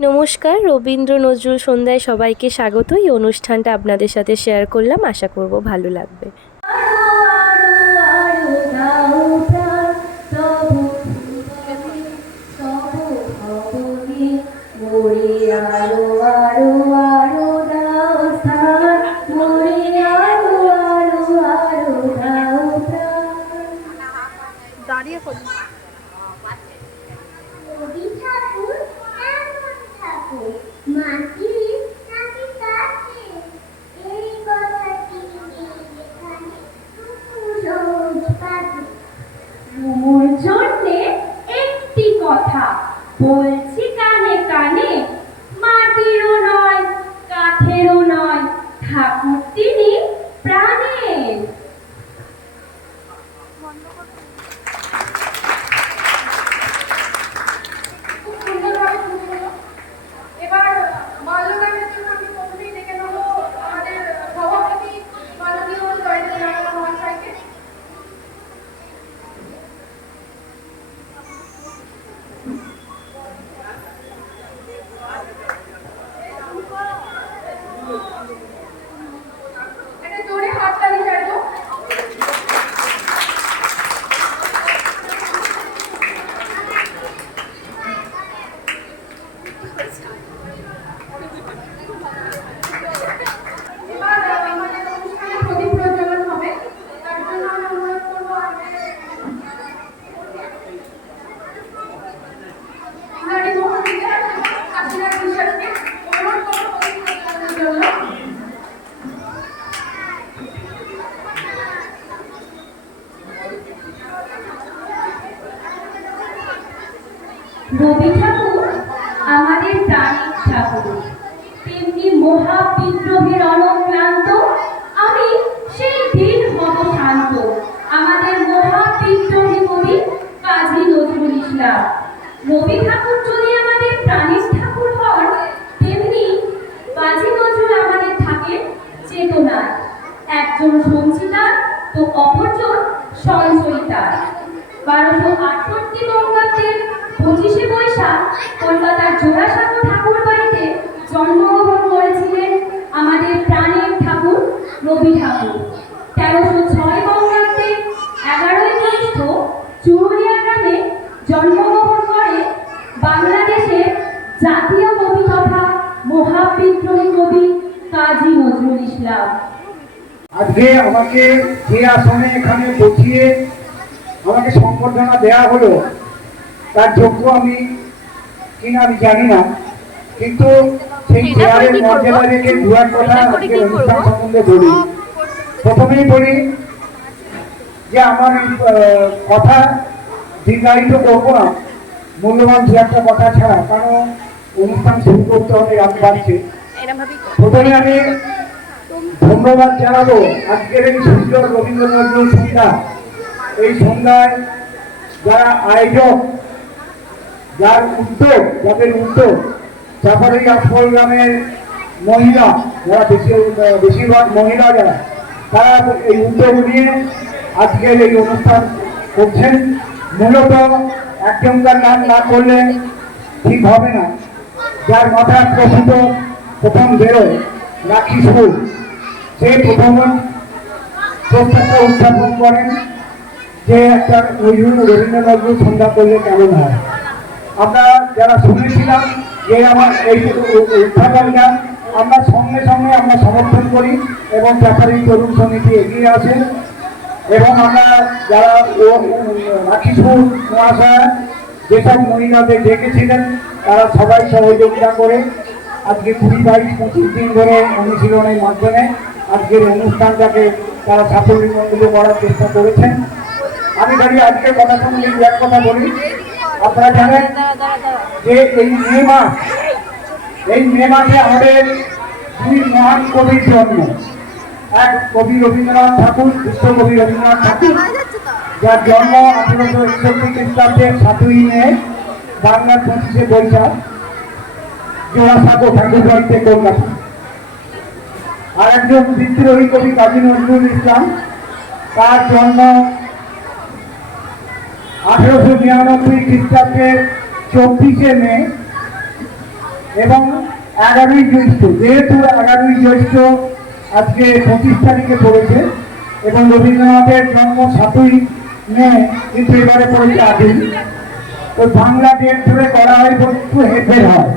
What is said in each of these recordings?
নমস্কার, রবীন্দ্র নজরুল সন্ধ্যায় সবাইকে স্বাগত। এই অনুষ্ঠানটা আপনাদের সাথে শেয়ার করলাম। আশা করব ভালো লাগবে। মোর জন্যে একটি কথা বলছি কানে কানে মাটিরও নয় কাঠেরও নয় ঠাকুর তিনি প্রাণের খুব সুন্দরভাবে শুরু হলো এবার মাল্যদানের জন্য আমি প্রথমেই ডেকে নেব আমাদের সভাপতি মাননীয় জয়দেব রায় মহাশয়কে একটা জোরে হাততালি চাইব এবার আমাদের অনুষ্ঠানে প্রদীপ প্রজ্বলন হবে তার জন্য আমি অনুরোধ করব আমাদের নারী মহাবিদ্যালয় কাশীনাথ বিশ্বাসকে অনুরোধ করব প্রদীপ প্রজ্বলনের জন্য রবি ঠাকুর আমাদের প্রাণের ঠাকুর। তেমনি মহা বিদ্রোহের অনক্লান্ত, আমি সেই দিন হব শান্ত আমাদের মহাবিদ্রোহী কবি কাজী নজরুল ইসলাম। রবি ঠাকুর রবি ঠাকুর। তেরোশো ছয় বঙ্গাব্দে এগারোই জ্যৈষ্ঠ চুরুলিয়া গ্রামে জন্মগ্রহণ করে বাংলাদেশের জাতীয় কবি তথা মহাবিদ্রোহী কবি কাজী নজরুল ইসলাম। আজকে আমাকে যে আসনে এখানে বসিয়ে আমাকে সম্বর্ধনা দেওয়া হলো, তার যোগ্য আমি কিনা আমি জানি না, কিন্তু সেই চেয়ারের মর্যাদা রেখে দু কথা আজকে অনুষ্ঠান সম্বন্ধে বলি। প্রথমেই বলি যে আমার কথা দীর্ঘায়িত করব না। মূল্যবান দু একটা কথা ছাড়া কারণ অনুষ্ঠান শুরু করতে হবে রাত বাড়ছে। প্রথমে আমি ধন্যবাদ জানাব আজকের এই সুন্দর সন্ধ্যা। এই সন্ধ্যায় যারা আয়োজক যার উদ্যোগ যাদের উদ্যোগ চাপাড়ি আফল গ্রামের মহিলা, যারা বেশি বেশিরভাগ মহিলা যারা, তারা এই উদ্যোগ নিয়ে আজকের এই অনুষ্ঠান করছেন। মূলত একজনকার নাম না করলে ঠিক হবে না। যার মাথায় প্রথম প্রথম বেরোয় রাখি সুর সে প্রথম প্রস্তাবটা উত্থাপন করেন, যে একটা নজরুল রবীন্দ্র সন্ধ্যা করলে কেমন হয়? আমরা যারা শুনেছিলাম যে আমার এই উত্থাপনটা আমরা সঙ্গে সঙ্গে আমরা সমর্থন করি এবং ব্যাপারী তরুণ সমিতি এগিয়ে আসেন এবং আমরা যারা রাখিসপুর মহাশয়, যেসব মহিলাদের ডেকেছিলেন, তারা সবাই সহযোগিতা করে আজকে কুড়ি বাইশ, পঁচিশ দিন ধরে অনুশীলনের মাধ্যমে আজকের অনুষ্ঠানটাকে তারা সাফল্যমণ্ডিত করার চেষ্টা করেছেন। আমি খালি আজকে কথা শুনলে এক কথা বলি। আপনারা জানেন যে এই মে মাস, এই মে মাসে আমাদের দুই মহান কবির জন্ম। এক কবি রবীন্দ্রনাথ ঠাকুর বিশ্ব কবি রবীন্দ্রনাথ ঠাকুর, যার জন্ম আঠেরোশো একষট্টি খ্রিস্টাব্দের সাতই মে, বাংলার পঁচিশে বৈশাখ, জোড়াসাঁকো ঠাকুর বাড়িতে কলকাতা। আর একজন বিদ্রোহী কবি কাজী নজরুল ইসলাম, তার জন্ম আঠেরোশো নিরানব্বই খ্রিস্টাব্দের চব্বিশে মে এবং এগারোই জ্যৈষ্ঠ, যেহেতু এগারোই জ্যৈষ্ঠ আজকে পঁচিশ তারিখে পড়েছে এবং রবীন্দ্রনাথের জন্ম সাতই মে, কিন্তু এবারে পড়েছে আটই। তো বাংলা ডেট ধরে করা হয় একটু হেরফের হয়।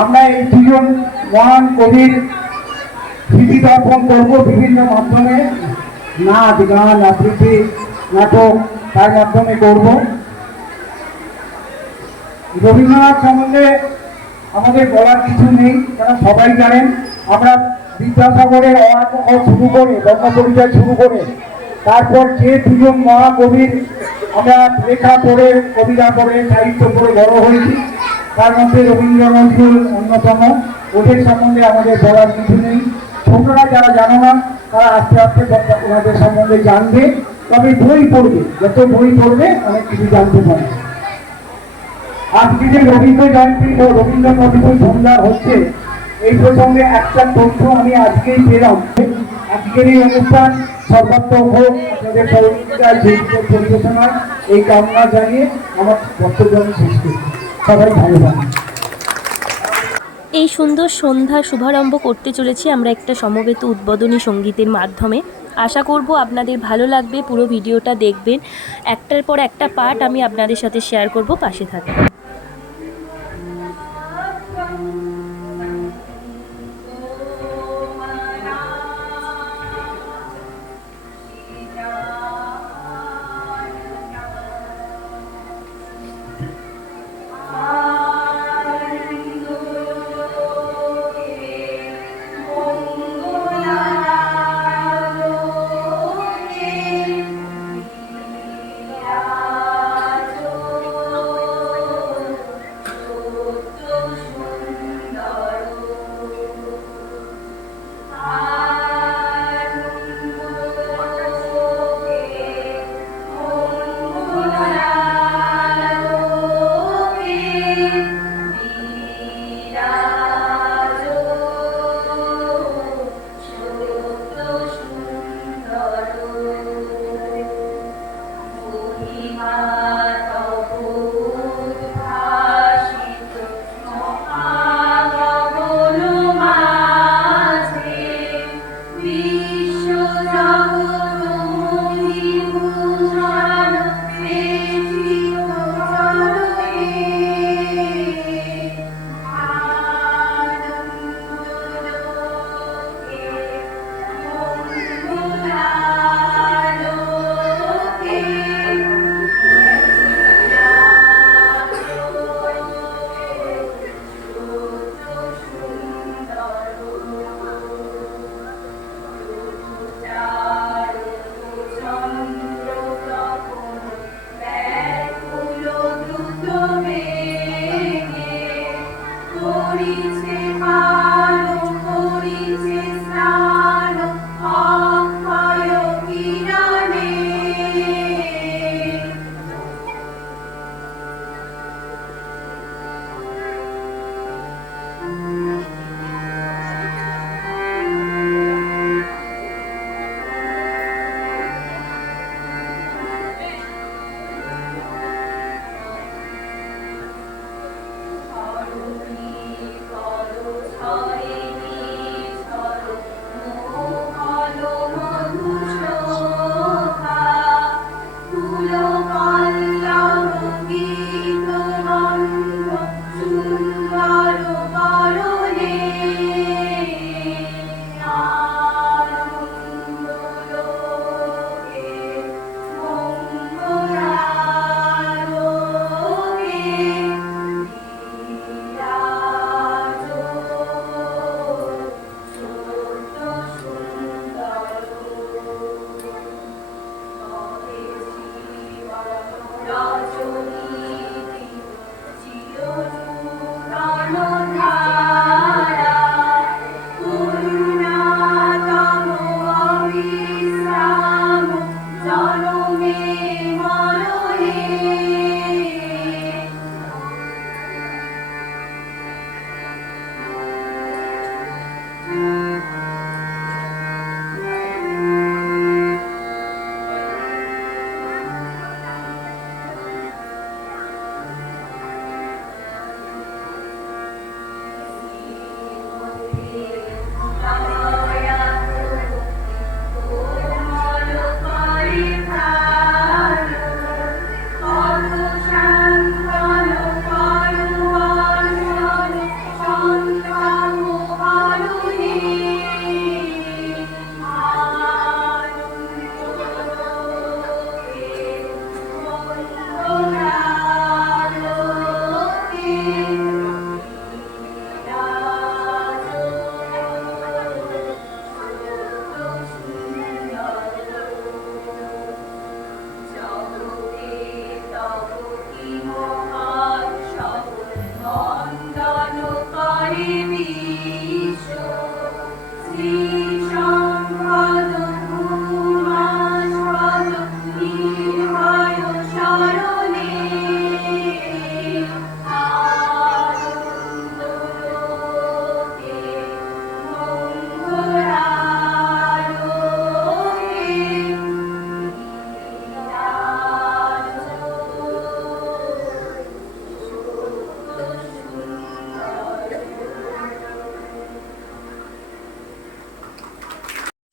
আমরা এই দুজন মহান কবির স্মৃতি তর্পণ করব বিভিন্ন মাধ্যমে। নাচ, গান, আবৃত্তি, নাটক তার মাধ্যমে করব। রবীন্দ্রনাথ সম্বন্ধে আমাদের বলার কিছু নেই, কারণ সবাই জানেন, আমরা বিদ্যাসাগরের অ শুরু করে ধর্ম পরিচয় শুরু করে, তারপর যে দুজন মহাকবির আমরা লেখা পড়ে, কবিতা পড়ে, সাহিত্য পড়ে বড় হয়েছি, তার মধ্যে রবীন্দ্র অন্যতম। ওদের সম্বন্ধে আমাদের বলার কিছু নেই। ছোটরা যারা জানো না, তারা আস্তে আস্তে ওনাদের সম্বন্ধে জানবে। তবে বই পড়বে। যত বই পড়বে, অনেক কিছু জানতে পারবে। আজকে যে রবীন্দ্র জয়ন্তী ও রবীন্দ্র নজরুল সন্ধ্যা হচ্ছে, এই প্রসঙ্গে একটা তথ্য আমি আজকেই পেলাম। আজকের এই অনুষ্ঠান সর্বাত্মক হোক, আপনাদের সহযোগিতায় জৈবিক পরিবেশনার এই কামনা জানিয়ে আমার বক্তব্য আমি শেষ করছি। সবাই ভালো থাকুন। এই সুন্দর সন্ধ্যা শুভারম্ভ করতে চলেছি আমরা একটা সমবেত উদ্বোধনী সঙ্গীতের মাধ্যমে। আশা করব আপনাদের ভালো লাগবে, পুরো ভিডিওটা দেখবেন। একটার পর একটা পার্ট আমি আপনাদের সাথে শেয়ার করব, পাশে থাকবেন।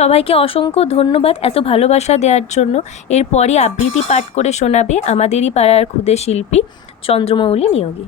সবাইকে অসংখ্য ধন্যবাদ এত ভালোবাসা দেওয়ার জন্য। এরপরই আবৃত্তি পাঠ করে শোনাবে আমাদেরই পাড়ার ক্ষুদে শিল্পী চন্দ্রমৌলি নিয়োগী।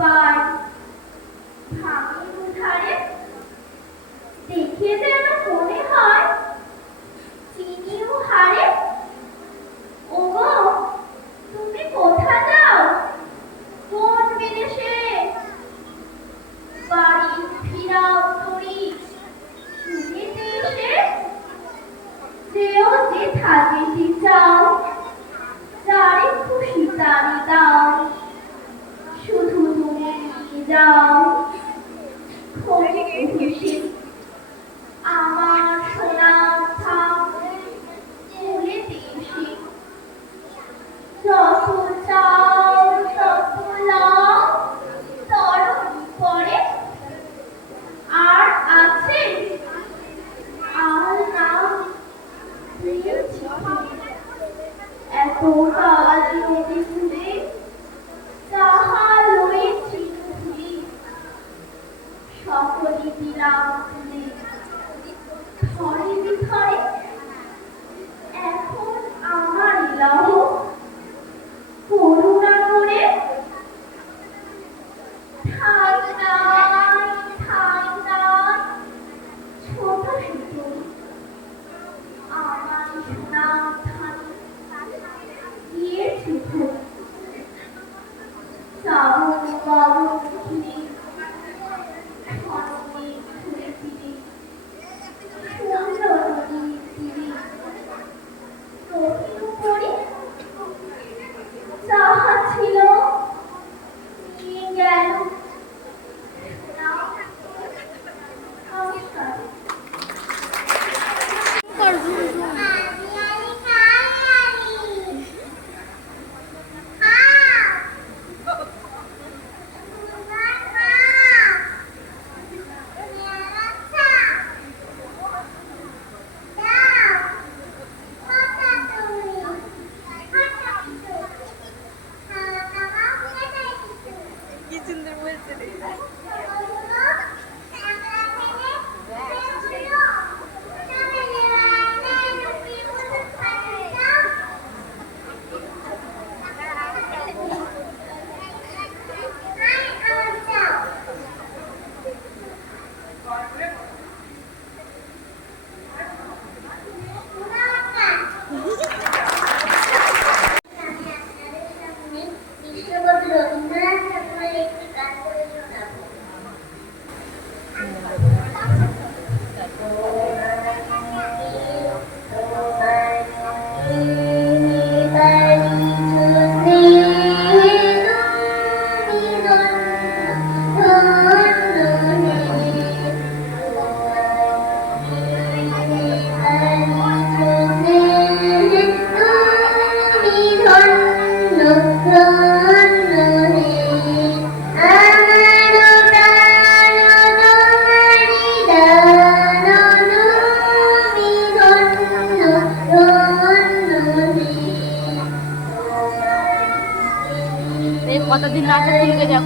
Bye.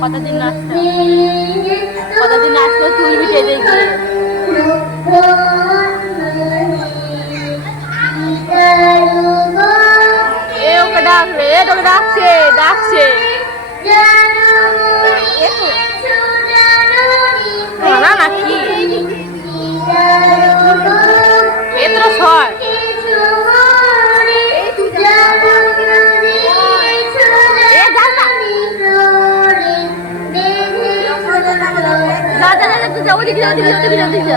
কতদিন নাচতে কতদিন নাচ করে তুলবি টেজে গিয়ে এ ওকে ডাকলে এ তোকে ডাকছে ডাকছে। যা তুই যা ওদিকে যা ওদিকে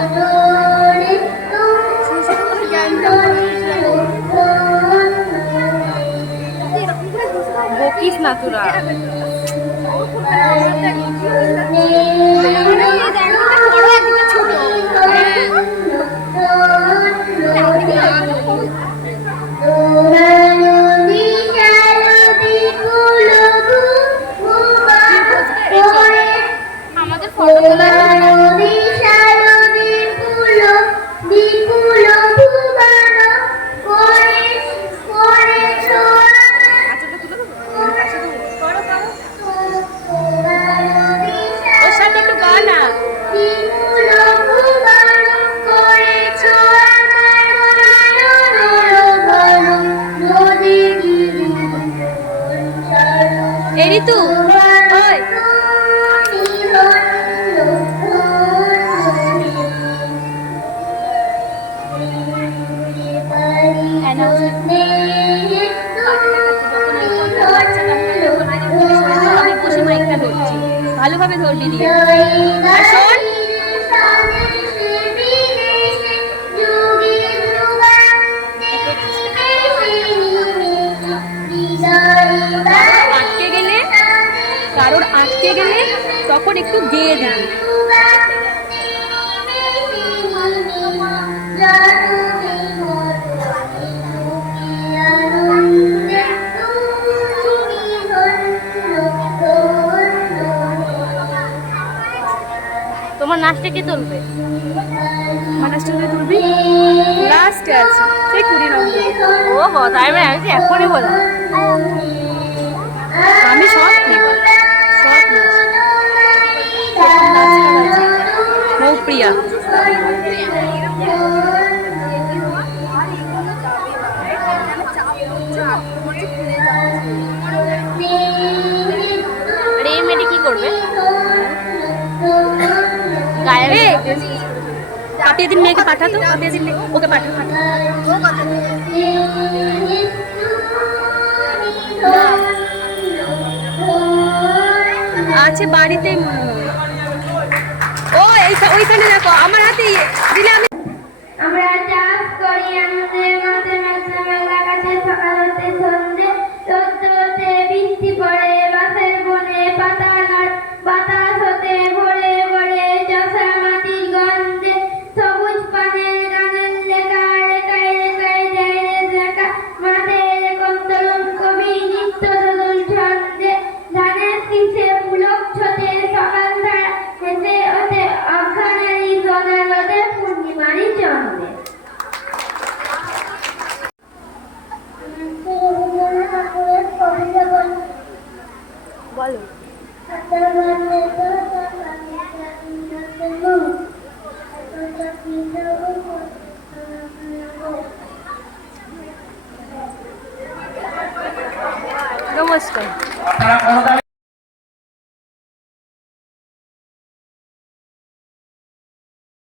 তোমার কি তুলবে? নাচটা তুলবি? লাস্টে আছে সেই কুড়ি নম্বর। ও বাবা তাই মানে আমি যে এখনই বলা আমি সব নিব সব নিব মৌপ্রিয়া গায়ে পাঠিয়ে দিন মেয়েকে পাঠাতো? পাঠিয়ে দিন ওকে পাঠা পাঠা আছে বাড়িতে। ও ওইখানে দেখো আমার হাতে ইয়ে, দিলে আমি আমরা চাষ করি আমাদের মাঠে মাঝে মেলা কাছে সকাল হতে